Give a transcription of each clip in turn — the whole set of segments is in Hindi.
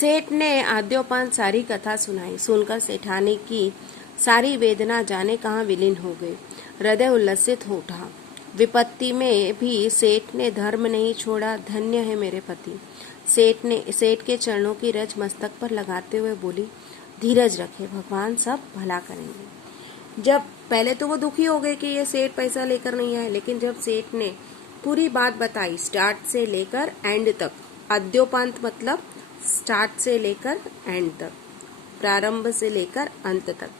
सेठ ने आद्योपांत सारी कथा सुनाई। सुनकर सेठानी की सारी वेदना जाने कहाँ विलीन हो गई। हृदय उल्लसित हो उठा। विपत्ति में भी सेठ ने धर्म नहीं छोड़ा। धन्य है मेरे पति। सेठ के चरणों की रज मस्तक पर लगाते हुए बोली, धीरज रखे, भगवान सब भला करेंगे। जब पहले तो वो दुखी हो गए कि ये सेठ पैसा लेकर नहीं आए, लेकिन जब सेठ ने पूरी बात बताई स्टार्ट से लेकर एंड तक, आद्योपांत मतलब स्टार्ट से लेकर एंड तक, प्रारंभ से लेकर अंत तक,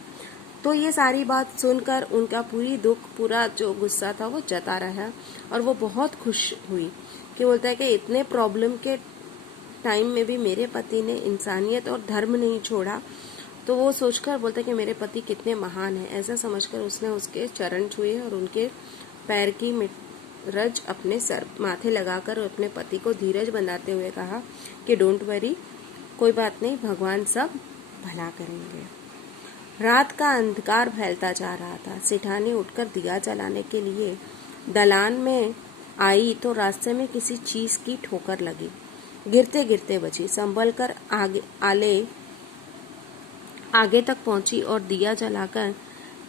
तो ये सारी बात सुनकर उनका पूरा जो गुस्सा था वो जता रहा और वो बहुत खुश हुई कि बोलता है कि इतने प्रॉब्लम के टाइम में भी मेरे पति ने इंसानियत और धर्म नहीं छोड़ा। तो वो सोचकर बोलता है कि मेरे पति कितने महान हैं। ऐसा समझकर उसने उसके चरण छुए और उनके पैर की रज अपने सर माथे लगाकर अपने पति को धीरज बनाते हुए कहा कि डोंट वरी, कोई बात नहीं, भगवान सब भला करेंगे। रात का अंधकार फैलता जा रहा था। सेठानी उठकर दिया जलाने के लिए दलान में आई तो रास्ते में किसी चीज की ठोकर लगी। गिरते गिरते बची। संभल कर आगे तक पहुंची और दिया जलाकर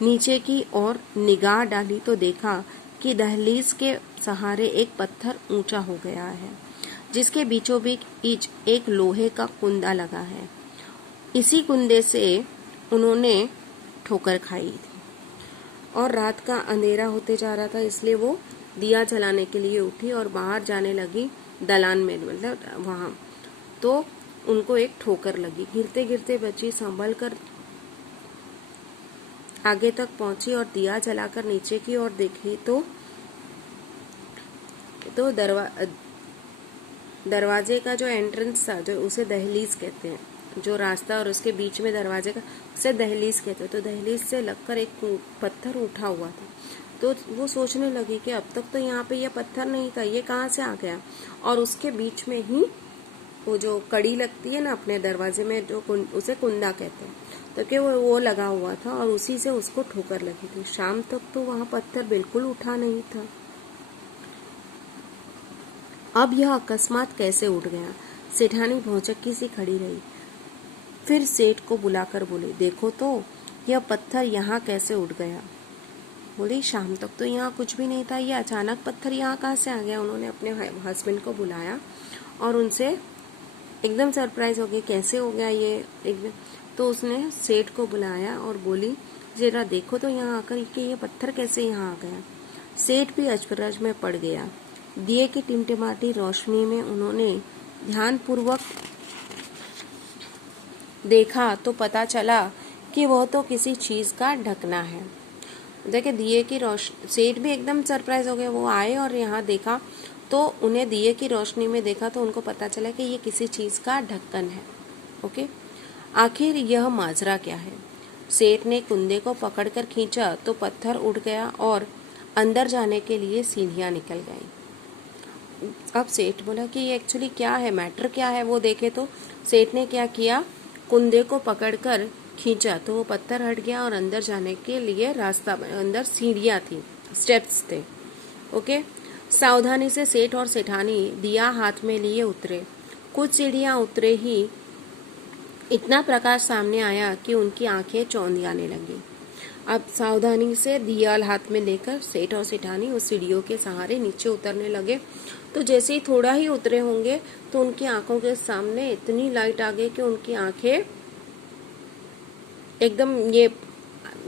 नीचे की ओर निगाह डाली तो देखा कि दहलीज के सहारे एक पत्थर ऊंचा हो गया है, जिसके बीचों बीच एक लोहे का कुंदा लगा है। इसी कुंदे से उन्होंने ठोकर खाई थी और रात का अंधेरा होते जा रहा था, इसलिए वो दिया जलाने के लिए उठी और बाहर जाने लगी दलान में, मतलब वहां। तो उनको एक ठोकर लगी। गिरते गिरते बची। संभल कर आगे तक पहुंची और दिया जलाकर नीचे की ओर देखी तो दरवाजे का जो एंट्रेंस था, जो उसे दहलीज कहते हैं, जो रास्ता और उसके बीच में दरवाजे का, उसे दहलीज कहते हैं। तो दहलीज से लगकर एक पत्थर उठा हुआ था। तो वो सोचने लगी कि अब तक तो यहाँ पे ये पत्थर नहीं था, ये कहाँ से आ गया। और उसके बीच में ही वो जो कड़ी लगती है ना अपने दरवाजे में, जो उसे कुंदा कहते हैं, तो कि वो लगा हुआ था और उसी से उसको ठोकर लगी थी। शाम तक तो वहां पत्थर बिल्कुल उठा नहीं था। अब यह अकस्मात कैसे उठ गया। सेठानी भौचक्की सी खड़ी रही। फिर सेठ को बुलाकर बोली, देखो तो यह पत्थर यहाँ कैसे उठ गया। बोली, शाम तक तो यहाँ कुछ भी नहीं था, ये अचानक पत्थर यहाँ कहाँ से आ गया। उन्होंने अपने हस्बैंड को बुलाया और उनसे एकदम सरप्राइज हो गए, कैसे हो गया ये एकदम। तो उसने सेठ को बुलाया और बोली, जरा देखो तो यहाँ आकर कि ये पत्थर कैसे यहाँ आ गया। सेठ भी अचरज में पड़ गया। दिए की टिमटिमाती रोशनी में उन्होंने ध्यानपूर्वक देखा तो पता चला कि वह तो किसी चीज का ढकना है। देखिए, दिए की रोशनी, सेठ भी एकदम सरप्राइज हो गए। वो आए और यहाँ देखा तो उन्हें दिए की रोशनी में देखा तो उनको पता चला कि ये किसी चीज का ढक्कन है। ओके, आखिर यह माजरा क्या है। सेठ ने कुंदे को पकड़कर खींचा तो पत्थर उठ गया और अंदर जाने के लिए सीढ़ियां निकल गई। अब सेठ बोला कि ये एक्चुअली क्या है, मैटर क्या है, वो देखे। तो सेठ ने क्या किया, कुंदे को पकड़कर खींचा तो वो पत्थर हट गया और अंदर जाने के लिए रास्ता, अंदर सीढ़ियां थी, स्टेप्स थे। ओके, सावधानी से सेठ और सेठानी दिया हाथ में लिए उतरे। कुछ सीढ़ियां उतरे ही इतना प्रकाश सामने आया कि उनकी आंखें चौंधियाने लगी। अब सावधानी से दिया हाथ में लेकर सेठ और सेठानी उस सीढ़ियों के सहारे नीचे उतरने लगे। तो जैसे ही थोड़ा ही उतरे होंगे तो उनकी आंखों के सामने इतनी लाइट आ गई कि उनकी आंखें एकदम, ये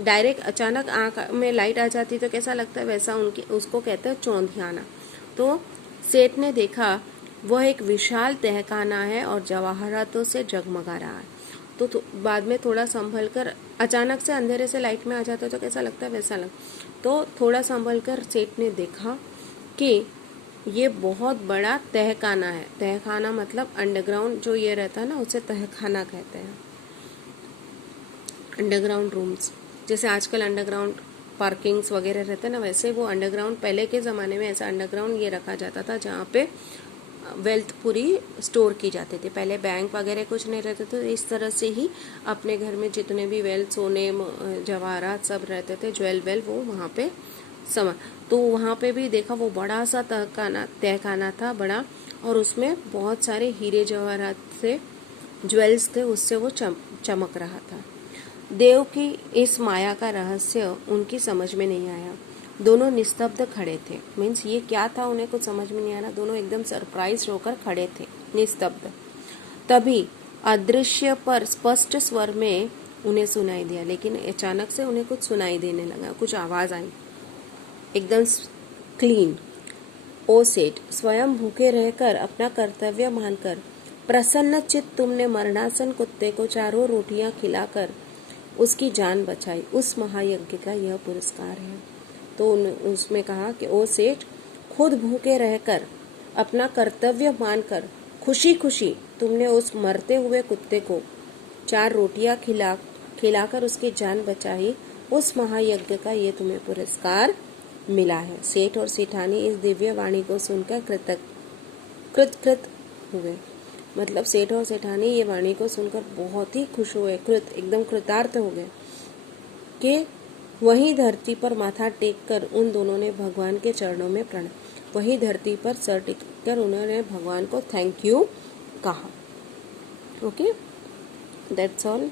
डायरेक्ट अचानक आंख में लाइट आ जाती तो कैसा लगता है, वैसा उसको कहते हैं चौंधियाना। तो सेठ ने देखा वह एक विशाल तहखाना है और जवाहरातों से जगमगा रहा है। तो बाद में थोड़ा संभल कर, अचानक से अंधेरे से लाइट में आ जाता है तो कैसा लगता है, वैसा लग। तो थोड़ा संभल कर सेठ ने देखा कि ये बहुत बड़ा तहखाना है। तहखाना मतलब अंडरग्राउंड जो ये रहता है ना, उसे तहखाना कहते हैं। अंडरग्राउंड रूम्स, जैसे आजकल अंडरग्राउंड पार्किंग्स वगैरह रहते हैं ना, वैसे वो अंडरग्राउंड, पहले के ज़माने में ऐसा अंडरग्राउंड ये रखा जाता था जहाँ पे वेल्थ पूरी स्टोर की जाती थी। पहले बैंक वगैरह कुछ नहीं रहते थे, इस तरह से ही अपने घर में जितने भी वेल्थ, सोने जवाहरात सब रहते थे, ज्वेल वो वहाँ पे समा। तो वहाँ पे भी देखा वो बड़ा सा तहखाना था बड़ा, और उसमें बहुत सारे हीरे जवाहरात से ज्वेल्स थे उससे वो चमक रहा था। देव की इस माया का रहस्य उनकी समझ में नहीं आया। दोनों निस्तब्ध खड़े थे। मीन्स ये क्या था उन्हें कुछ समझ में नहीं आया। दोनों एकदम सरप्राइज होकर खड़े थे, निस्तब्ध। तभी अदृश्य पर स्पष्ट स्वर में उन्हें सुनाई दिया, लेकिन अचानक से उन्हें कुछ सुनाई देने लगा, कुछ आवाज आई एकदम क्लीन। ओ सेठ, स्वयं भूखे रहकर अपना कर्तव्य मानकर प्रसन्न चित्त तुमने मरणासन कुत्ते को 4 रोटियां खिलाकर उसकी जान बचाई। उस महायज्ञ का यह पुरस्कार है। तो उसमें कहा कि ओ सेठ, खुद भूखे रहकर अपना कर्तव्य मानकर खुशी खुशी तुमने उस मरते हुए कुत्ते को 4 रोटियां खिलाकर उसकी जान बचाई। उस महायज्ञ का ये तुम्हें पुरस्कार मिला है। सेठ और सेठानी इस दिव्य वाणी को सुनकर कृत हुए। मतलब सेठ और सेठानी ये वाणी को सुनकर बहुत ही खुश हुए, एकदम कृतार्थ हो गए कि वही धरती पर माथा टेक कर उन दोनों ने भगवान के चरणों में प्रणाम, वही धरती पर सर टेक कर उन्होंने भगवान को थैंक यू कहा। Okay, that's all.